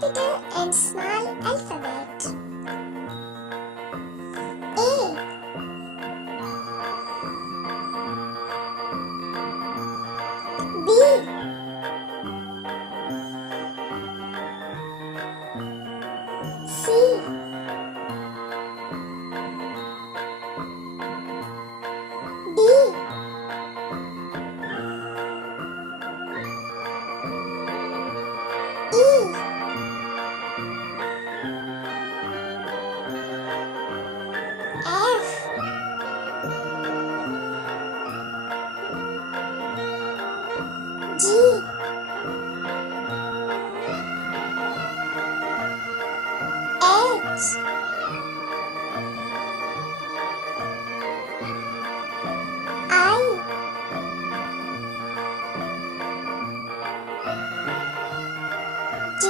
capital and small alphabet. A, B, C, D, E, F, G, H, I, J,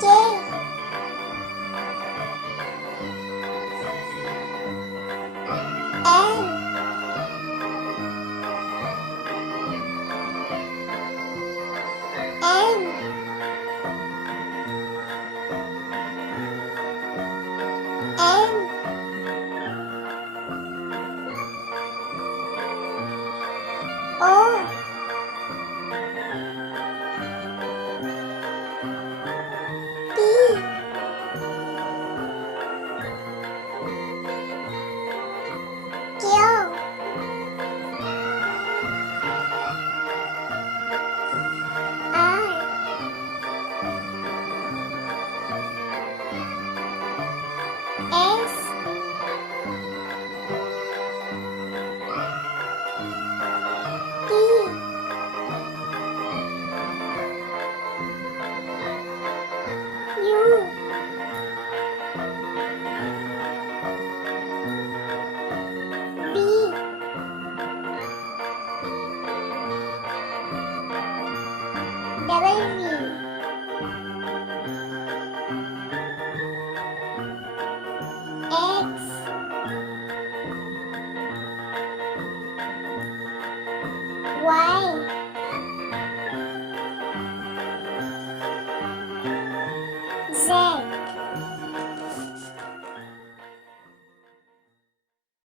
K, L, M, N, O, P, Q, R, S, T, U, V, W, X, Y,